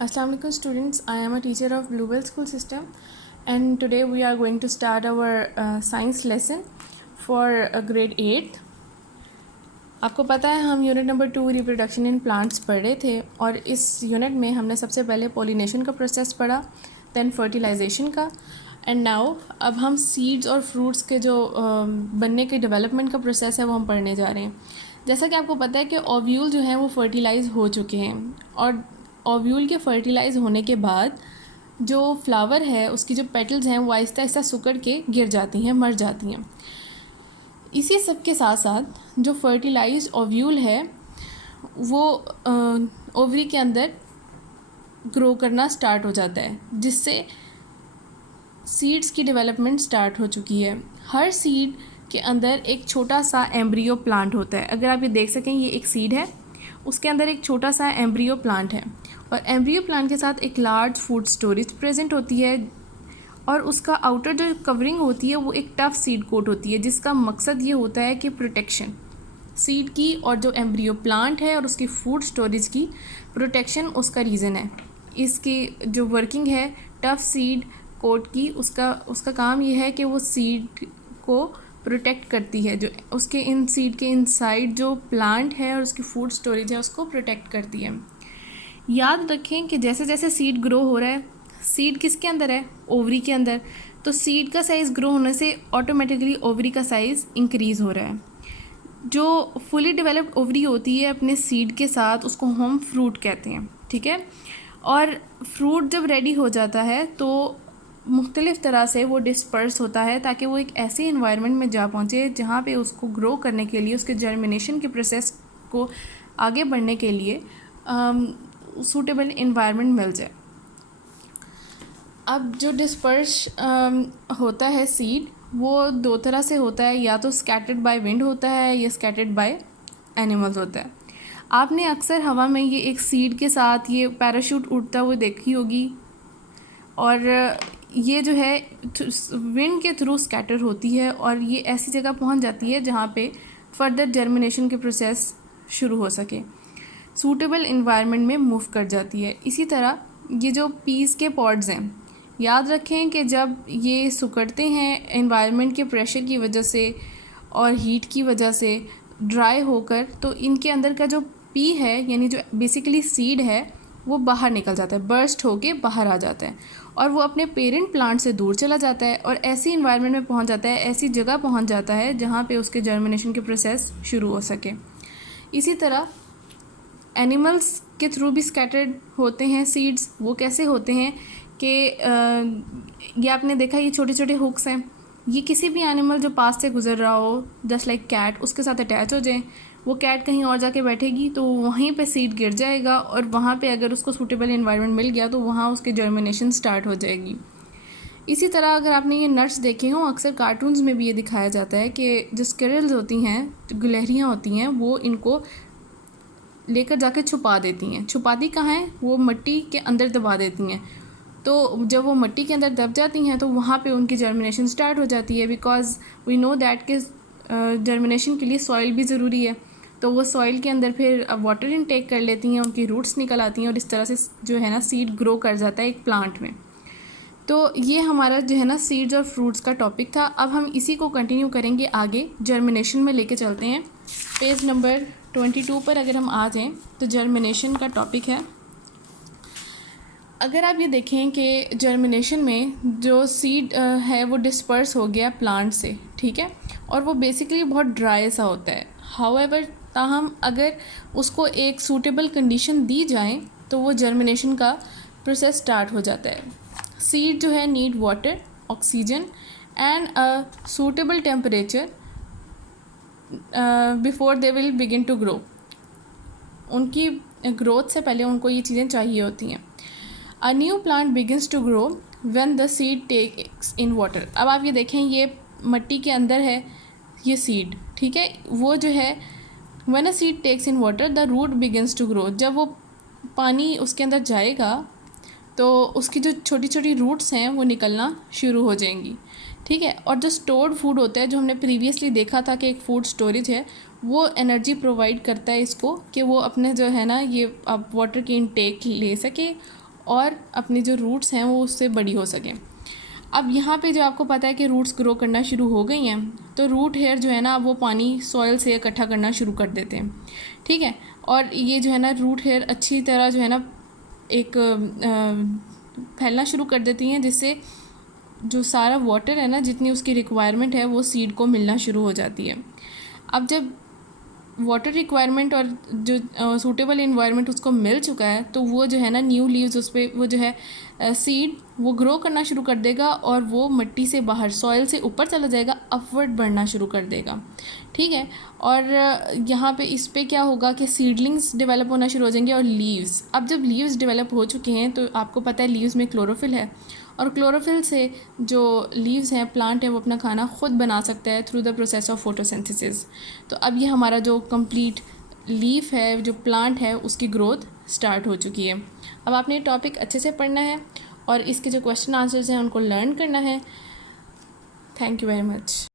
Assalamu alaikum students, I am a teacher of Bluebell School System and today we are going to start our science lesson for grade 8th. आपको पता है हम unit number 2 reproduction in plants पढ़ रहे थे और इस unit में हमने सबसे पहले पोलिनेशन का प्रोसेस पढ़ा, दैन फर्टिलाइजेशन का एंड नाउ अब हम सीड्स और फ्रूट्स के जो बनने के डेवलपमेंट का प्रोसेस है वो हम पढ़ने जा रहे हैं। जैसा कि आपको पता है कि ओव्यूल जो हैं वो फर्टिलाइज़ हो चुके हैं और ओव्यूल के फर्टिलाइज़ होने के बाद जो फ्लावर है उसकी जो पेटल्स हैं वो आहिस्ता आहिस्ता सिकुड़ के गिर जाती हैं, मर जाती हैं। इसी सब के साथ साथ जो फर्टिलाइज ओव्यूल है वो ओवरी के अंदर ग्रो करना स्टार्ट हो जाता है, जिससे सीड्स की डेवलपमेंट स्टार्ट हो चुकी है। हर सीड के अंदर एक छोटा सा एम्ब्रियो प्लांट होता है। अगर आप ये देख सकें, ये एक सीड है, उसके अंदर एक छोटा सा एम्ब्रियो प्लांट है और एम्ब्रियो प्लांट के साथ एक लार्ज फूड स्टोरेज प्रेजेंट होती है और उसका आउटर जो कवरिंग होती है वो एक टफ सीड कोट होती है, जिसका मकसद ये होता है कि प्रोटेक्शन सीड की और जो एम्ब्रियो प्लांट है और उसकी फूड स्टोरेज की प्रोटेक्शन उसका रीज़न है। इसकी जो वर्किंग है टफ सीड कोट की, उसका काम ये है कि वो सीड को प्रोटेक्ट करती है, जो उसके इन सीड के इनसाइड जो प्लांट है और उसकी फूड स्टोरेज है उसको प्रोटेक्ट करती है। याद रखें कि जैसे जैसे सीड ग्रो हो रहा है, सीड किसके अंदर है? ओवरी के अंदर। तो सीड का साइज़ ग्रो होने से ऑटोमेटिकली ओवरी का साइज़ इंक्रीज़ हो रहा है। जो फुली डेवलप्ड ओवरी होती है अपने सीड के साथ, उसको हम फ्रूट कहते हैं, ठीक है। और फ्रूट जब रेडी हो जाता है तो मुख्तलिफ़ तरह से वो डिस्पर्स होता है ताकि वो एक ऐसे इन्वायरमेंट में जा पहुँचे जहाँ पे उसको ग्रो करने के लिए, उसके जर्मिनेशन के प्रोसेस को आगे बढ़ने के लिए सूटेबल इन्वायरमेंट मिल जाए। अब जो डिस्पर्स होता है सीड, वो दो तरह से होता है, या तो स्कैटर्ड बाय विंड होता है या स्कैटर्ड बाय एनिमल्स होता है। आपने अक्सर हवा में ये एक सीड के साथ ये पैराशूट उड़ता हुआ देखी होगी और ये जो है विंड के थ्रू स्कैटर होती है और ये ऐसी जगह पहुंच जाती है जहाँ पे फर्दर जर्मिनेशन के प्रोसेस शुरू हो सके, सूटेबल इन्वायरमेंट में मूव कर जाती है। इसी तरह ये जो पीस के पॉड्स हैं, याद रखें कि जब ये सिकुड़ते हैं इन्वायरमेंट के प्रेशर की वजह से और हीट की वजह से ड्राई होकर, तो इनके अंदर का जो पी है यानी जो बेसिकली सीड है वो बाहर निकल जाता है, बर्स्ट होके बाहर आ जाता है और वो अपने पेरेंट प्लांट से दूर चला जाता है और ऐसी इन्वायरमेंट में पहुंच जाता है, ऐसी जगह पहुंच जाता है जहां पे उसके जर्मिनेशन के प्रोसेस शुरू हो सके। इसी तरह एनिमल्स के थ्रू भी स्कैटर्ड होते हैं सीड्स। वो कैसे होते हैं कि ये आपने देखा, ये छोटे छोटे हुक्स हैं, ये किसी भी एनिमल जो पास से गुजर रहा हो, जस्ट लाइक कैट, उसके साथ अटैच हो जाएं। वो कैट कहीं और जाके बैठेगी तो वहीं पे सीड गिर जाएगा और वहाँ पे अगर उसको सूटेबल इन्वायरमेंट मिल गया तो वहाँ उसकी जर्मिनेशन स्टार्ट हो जाएगी। इसी तरह अगर आपने ये नट्स देखे हों, अक्सर कार्टून्स में भी ये दिखाया जाता है कि जो स्क्विरल्स होती हैं, जो गिलहरियाँ होती हैं, वो इनको लेकर जाके छुपा देती हैं। छुपाती कहाँ हैं? वो मिट्टी के अंदर दबा देती हैं। तो जब वो मिट्टी के अंदर दब जाती हैं तो वहाँ पे उनकी जर्मिनेशन स्टार्ट हो जाती है, बिकॉज वी नो दैट कि जर्मिनेशन के लिए सॉइल भी ज़रूरी है। तो वो सॉइल के अंदर फिर वाटर इनटेक कर लेती हैं, उनकी रूट्स निकल आती हैं और इस तरह से जो है ना सीड ग्रो कर जाता है एक प्लांट में। तो ये हमारा जो है ना सीड्स और फ्रूट्स का टॉपिक था। अब हम इसी को कंटिन्यू करेंगे आगे, जर्मिनेशन में लेके चलते हैं। पेज नंबर 22 पर अगर हम आ जाएं तो जर्मिनेशन का टॉपिक है। अगर आप ये देखें कि जर्मिनेशन में जो सीड है वो डिस्पर्स हो गया प्लांट से, ठीक है, और वो बेसिकली बहुत ड्राई सा होता है। हाउएवर ताहम अगर उसको एक सूटेबल कंडीशन दी जाए तो वो जर्मिनेशन का प्रोसेस स्टार्ट हो जाता है। सीड जो है need water, oxygen and a suitable temperature before they will begin to grow. उनकी ग्रोथ से पहले उनको ये चीज़ें चाहिए होती हैं। A new plant begins to grow when the seed takes in water. अब आप ये देखें, ये मिट्टी के अंदर है ये सीड, ठीक है, वो जो है when a seed takes in water the root begins to grow. जब वो पानी उसके अंदर जाएगा तो उसकी जो छोटी छोटी रूट्स हैं वो निकलना शुरू हो जाएंगी, ठीक है। और जो स्टोर्ड फूड होता है, जो हमने प्रीवियसली देखा था कि एक फूड स्टोरेज है, वो एनर्जी प्रोवाइड करता है इसको कि वो अपने जो है ना ये अब वाटर की इनटेक ले सके और अपनी जो रूट्स हैं वो उससे बड़ी हो सकें। अब यहाँ पे जो आपको पता है कि रूट्स ग्रो करना शुरू हो गई हैं, तो रूट हेयर जो है ना वो पानी सॉइल से इकट्ठा करना शुरू कर देते हैं, ठीक है। और ये जो है ना रूट हेयर अच्छी तरह जो है ना एक फैलना शुरू कर देती हैं, जिससे जो सारा वाटर है ना, जितनी उसकी रिक्वायरमेंट है वो सीड को मिलना शुरू हो जाती है। अब जब वाटर रिक्वायरमेंट और जो सूटेबल इन्वायरमेंट उसको मिल चुका है, तो वो जो है ना न्यू लीव्स उस पर वो जो है सीड वो ग्रो करना शुरू कर देगा और वो मिट्टी से बाहर सॉइल से ऊपर चला जाएगा, अपवर्ड बढ़ना शुरू कर देगा, ठीक है। और यहाँ पे इस पे क्या होगा कि सीडलिंग्स डेवलप होना शुरू हो जाएंगे और लीव्स। अब जब लीव्स डेवलप हो चुके हैं तो आपको पता है लीव्स में क्लोरोफिल है, और क्लोरोफिल से जो लीव्स हैं प्लांट है वो अपना खाना खुद बना सकता है through the process of photosynthesis. तो अब ये हमारा जो कंप्लीट लीफ है, जो प्लांट है, उसकी ग्रोथ स्टार्ट हो चुकी है। अब आपने ये टॉपिक अच्छे से पढ़ना है और इसके जो क्वेश्चन आंसर्स हैं उनको लर्न करना है। Thank you very much.